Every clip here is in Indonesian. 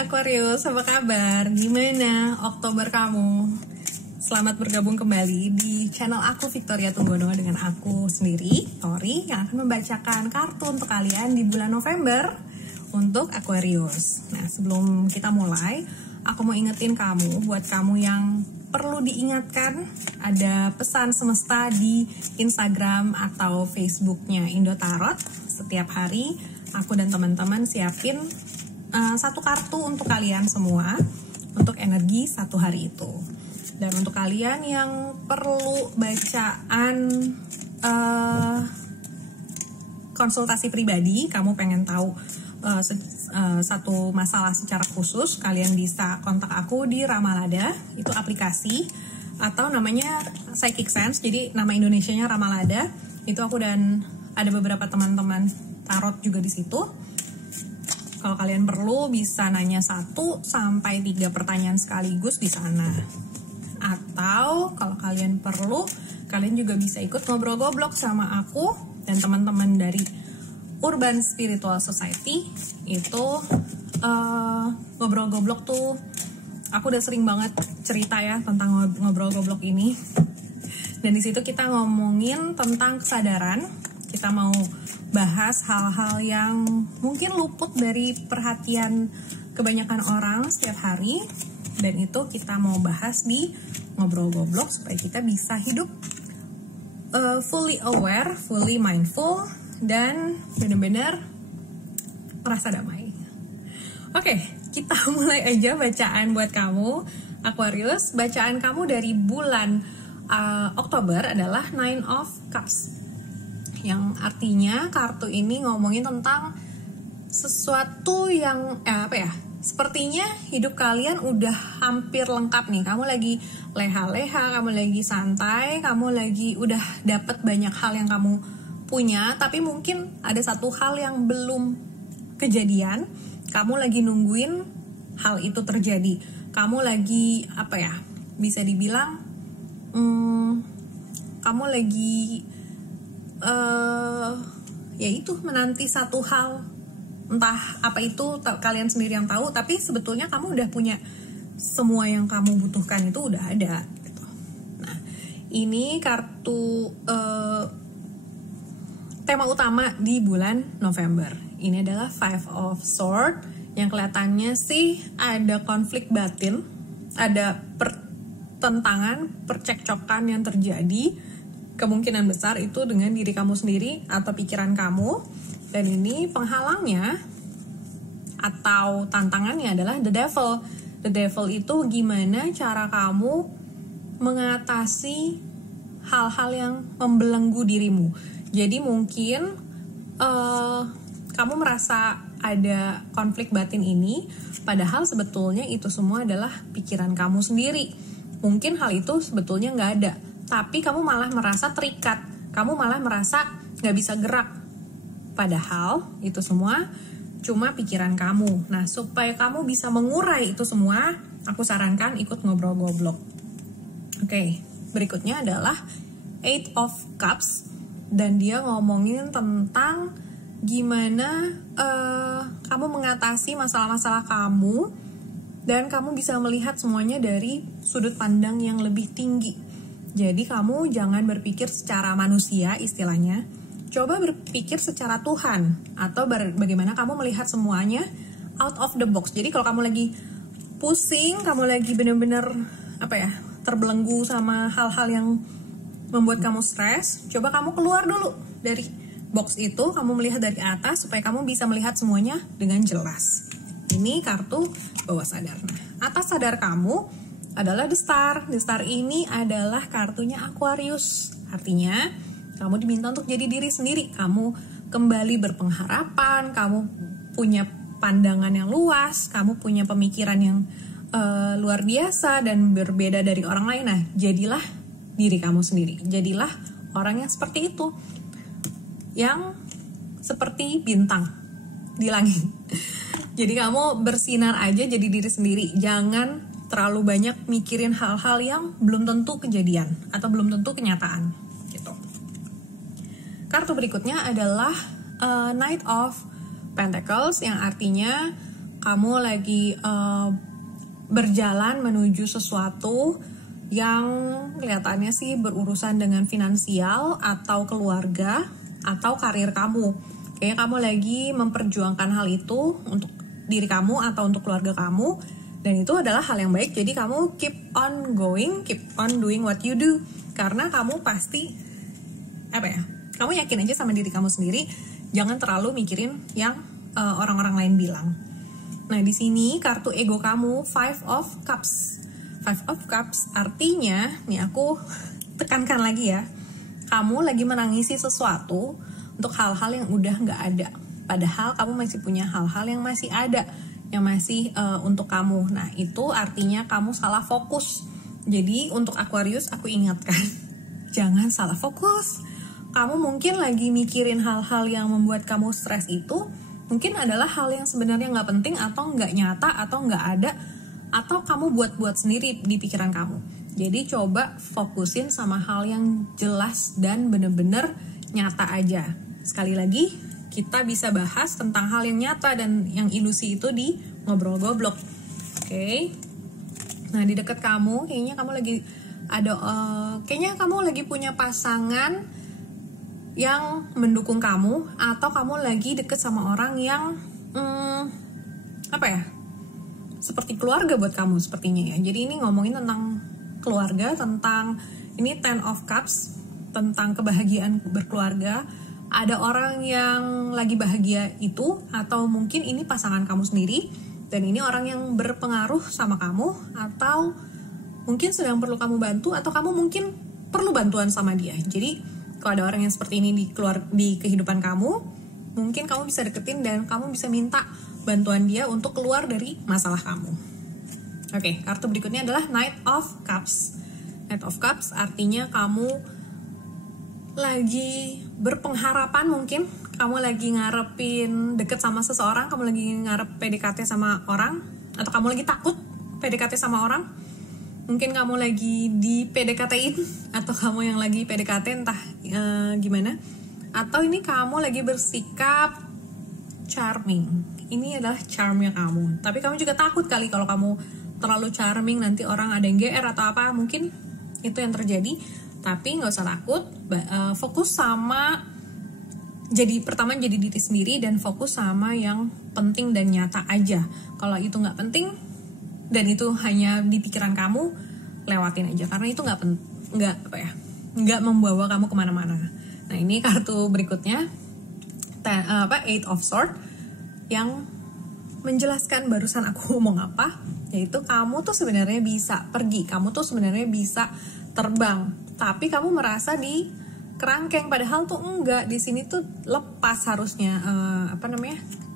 Aquarius, apa kabar? Gimana Oktober kamu? Selamat bergabung kembali di channel aku Victoria Tunggono dengan aku sendiri, Tori, yang akan membacakan kartu untuk kalian di bulan November untuk Aquarius. Nah, sebelum kita mulai, aku mau ingetin kamu, buat kamu yang perlu diingatkan, ada pesan semesta di Instagram atau Facebooknya Indo Tarot. Setiap hari aku dan teman-teman siapin satu kartu untuk kalian semua untuk energi satu hari itu. Dan untuk kalian yang perlu bacaan konsultasi pribadi, kamu pengen tahu satu masalah secara khusus, kalian bisa kontak aku di Ramalada, itu aplikasi, atau namanya Psychic Sense, jadi nama Indonesianya Ramalada. Itu aku dan ada beberapa teman-teman tarot juga di situ. Kalau kalian perlu bisa nanya 1 sampai 3 pertanyaan sekaligus di sana. Atau kalau kalian perlu, kalian juga bisa ikut ngobrol goblok sama aku dan teman-teman dari Urban Spiritual Society. Itu ngobrol goblok tuh aku udah sering banget cerita ya tentang ngobrol goblok ini. Dan di situ kita ngomongin tentang kesadaran. Kita mau bahas hal-hal yang mungkin luput dari perhatian kebanyakan orang setiap hari, dan itu kita mau bahas di ngobrol goblok supaya kita bisa hidup fully aware, fully mindful, dan benar-benar merasa damai. Oke, kita mulai aja bacaan buat kamu Aquarius. Bacaan kamu dari bulan Oktober adalah Nine of Cups, yang artinya kartu ini ngomongin tentang sesuatu yang sepertinya hidup kalian udah hampir lengkap nih. Kamu lagi leha-leha, kamu lagi santai, kamu lagi udah dapet banyak hal yang kamu punya, tapi mungkin ada satu hal yang belum kejadian. Kamu lagi nungguin hal itu terjadi. Kamu lagi bisa dibilang kamu lagi yaitu menanti satu hal, entah apa itu kalian sendiri yang tahu, tapi sebetulnya kamu udah punya semua yang kamu butuhkan, itu udah ada gitu. Nah, ini kartu tema utama di bulan November. Ini adalah Five of Swords, yang kelihatannya sih ada konflik batin, ada pertentangan, percekcokan yang terjadi. Kemungkinan besar itu dengan diri kamu sendiri atau pikiran kamu. Dan ini penghalangnya atau tantangannya adalah the devil. The devil itu gimana cara kamu mengatasi hal-hal yang membelenggu dirimu. Jadi mungkin kamu merasa ada konflik batin ini, padahal sebetulnya itu semua adalah pikiran kamu sendiri. Mungkin hal itu sebetulnya nggak ada, tapi kamu malah merasa terikat, kamu malah merasa gak bisa gerak. Padahal itu semua cuma pikiran kamu. Nah, supaya kamu bisa mengurai itu semua, aku sarankan ikut ngobrol goblok. Oke, berikutnya adalah Eight of Cups. Dan dia ngomongin tentang gimana kamu mengatasi masalah-masalah kamu, dan kamu bisa melihat semuanya dari sudut pandang yang lebih tinggi. Jadi kamu jangan berpikir secara manusia istilahnya, coba berpikir secara Tuhan, atau bagaimana kamu melihat semuanya out of the box. Jadi kalau kamu lagi pusing, kamu lagi bener-bener terbelenggu sama hal-hal yang membuat kamu stres, coba kamu keluar dulu dari box itu, kamu melihat dari atas supaya kamu bisa melihat semuanya dengan jelas. Ini kartu bawah sadar. Nah, atas sadar kamu adalah The Star. The Star ini adalah kartunya Aquarius. Artinya, kamu diminta untuk jadi diri sendiri. Kamu kembali berpengharapan, kamu punya pandangan yang luas, kamu punya pemikiran yang luar biasa dan berbeda dari orang lain. Nah, jadilah diri kamu sendiri. Jadilah orang yang seperti itu. Yang seperti bintang di langit. Jadi kamu bersinar aja, jadi diri sendiri. Jangan terlalu banyak mikirin hal-hal yang belum tentu kejadian atau belum tentu kenyataan gitu. Kartu berikutnya adalah Knight of Pentacles, yang artinya kamu lagi berjalan menuju sesuatu yang kelihatannya sih berurusan dengan finansial atau keluarga atau karir kamu. Kayaknya kamu lagi memperjuangkan hal itu untuk diri kamu atau untuk keluarga kamu, dan itu adalah hal yang baik. Jadi kamu keep on going, keep on doing what you do, karena kamu pasti kamu yakin aja sama diri kamu sendiri. Jangan terlalu mikirin yang orang-orang lain bilang. Nah, di sini kartu ego kamu Five of Cups. Five of Cups artinya, nih aku tekankan lagi ya, kamu lagi menangisi sesuatu untuk hal-hal yang udah nggak ada. Padahal kamu masih punya hal-hal yang masih ada, yang masih untuk kamu. Nah, itu artinya kamu salah fokus. Jadi untuk Aquarius, aku ingatkan, jangan salah fokus. Kamu mungkin lagi mikirin hal-hal yang membuat kamu stres itu, mungkin adalah hal yang sebenarnya nggak penting atau nggak nyata atau nggak ada, atau kamu buat-buat sendiri di pikiran kamu. Jadi coba fokusin sama hal yang jelas dan bener-bener nyata aja. Sekali lagi, kita bisa bahas tentang hal yang nyata dan yang ilusi itu di Ngobrol Goblok. Oke. Nah, di dekat kamu, kayaknya kamu lagi punya pasangan yang mendukung kamu, atau kamu lagi deket sama orang yang seperti keluarga buat kamu sepertinya ya. Jadi ini ngomongin tentang keluarga, tentang ini Ten of Cups, tentang kebahagiaan berkeluarga. Ada orang yang lagi bahagia itu, atau mungkin ini pasangan kamu sendiri, dan ini orang yang berpengaruh sama kamu, atau mungkin sedang perlu kamu bantu, atau kamu mungkin perlu bantuan sama dia. Jadi kalau ada orang yang seperti ini di kehidupan kamu, mungkin kamu bisa deketin dan kamu bisa minta bantuan dia untuk keluar dari masalah kamu. Oke, kartu berikutnya adalah Knight of Cups. Knight of Cups artinya kamu lagi berpengharapan, mungkin kamu lagi ngarepin deket sama seseorang, kamu lagi ngarep PDKT sama orang, atau kamu lagi takut PDKT sama orang. Mungkin kamu lagi di PDKT-in, atau kamu yang lagi PDKT entah gimana. Atau ini kamu lagi bersikap charming. Ini adalah charmnya kamu. Tapi kamu juga takut kali kalau kamu terlalu charming, nanti orang ada yang GR atau apa. Mungkin itu yang terjadi. Tapi gak usah takut. Fokus sama, pertama jadi diri sendiri, dan fokus sama yang penting dan nyata aja. Kalau itu gak penting, dan itu hanya di pikiran kamu, lewatin aja, karena itu nggak membawa kamu kemana-mana. Nah, ini kartu berikutnya, Eight of Swords, yang menjelaskan barusan aku ngomong apa, yaitu kamu tuh sebenarnya bisa pergi, kamu tuh sebenarnya bisa terbang, tapi kamu merasa di kerangkeng, padahal tuh enggak. Di sini tuh lepas harusnya,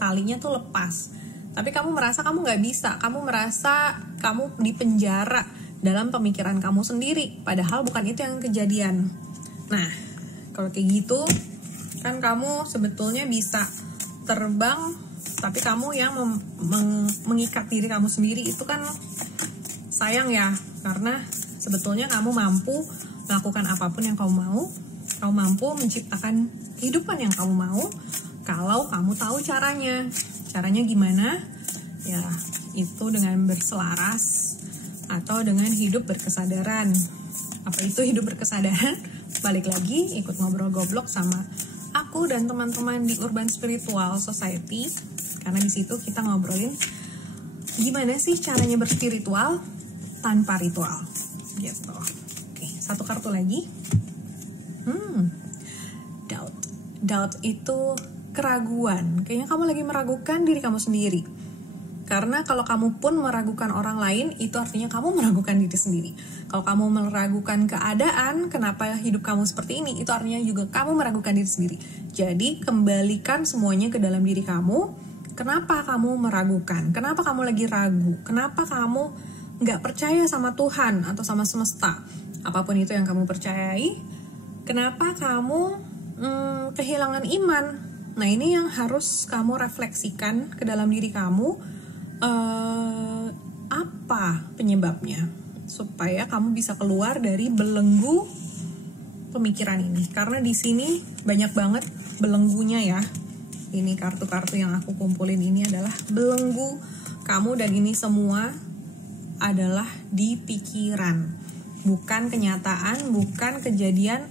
talinya tuh lepas. Tapi kamu merasa kamu nggak bisa, kamu merasa kamu di penjara dalam pemikiran kamu sendiri, padahal bukan itu yang kejadian. Nah, kalau kayak gitu, kan kamu sebetulnya bisa terbang, tapi kamu yang mengikat diri kamu sendiri, itu kan sayang ya, karena sebetulnya kamu mampu melakukan apapun yang kamu mau, kamu mampu menciptakan kehidupan yang kamu mau, kalau kamu tahu caranya. Caranya gimana? Ya, itu dengan berselaras atau dengan hidup berkesadaran. Apa itu hidup berkesadaran? Balik lagi, ikut ngobrol goblok sama aku dan teman-teman di Urban Spiritual Society. Karena di situ kita ngobrolin gimana sih caranya berspiritual tanpa ritual. Gitu. Oke, satu kartu lagi. Doubt. Doubt itu keraguan. Kayaknya kamu lagi meragukan diri kamu sendiri. Karena kalau kamu pun meragukan orang lain, itu artinya kamu meragukan diri sendiri. Kalau kamu meragukan keadaan, kenapa hidup kamu seperti ini, itu artinya juga kamu meragukan diri sendiri. Jadi, kembalikan semuanya ke dalam diri kamu. Kenapa kamu meragukan? Kenapa kamu lagi ragu? Kenapa kamu nggak percaya sama Tuhan atau sama semesta? Apapun itu yang kamu percayai, kenapa kamu kehilangan iman? Nah, ini yang harus kamu refleksikan ke dalam diri kamu, apa penyebabnya, supaya kamu bisa keluar dari belenggu pemikiran ini. Karena di sini banyak banget belenggunya ya. Ini kartu-kartu yang aku kumpulin ini adalah belenggu kamu, dan ini semua adalah di pikiran, bukan kenyataan, bukan kejadian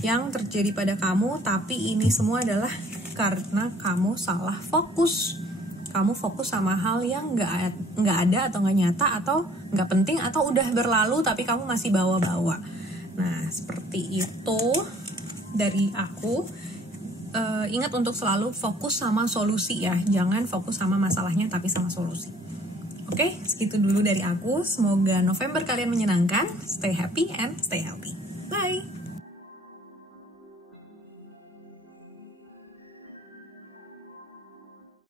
yang terjadi pada kamu, tapi ini semua adalah karena kamu salah fokus. Kamu fokus sama hal yang nggak ada atau nggak nyata atau nggak penting atau udah berlalu tapi kamu masih bawa-bawa. Nah, seperti itu dari aku. Ingat untuk selalu fokus sama solusi ya, jangan fokus sama masalahnya tapi sama solusi. Oke, segitu dulu dari aku. Semoga November kalian menyenangkan. Stay happy and stay healthy. Bye.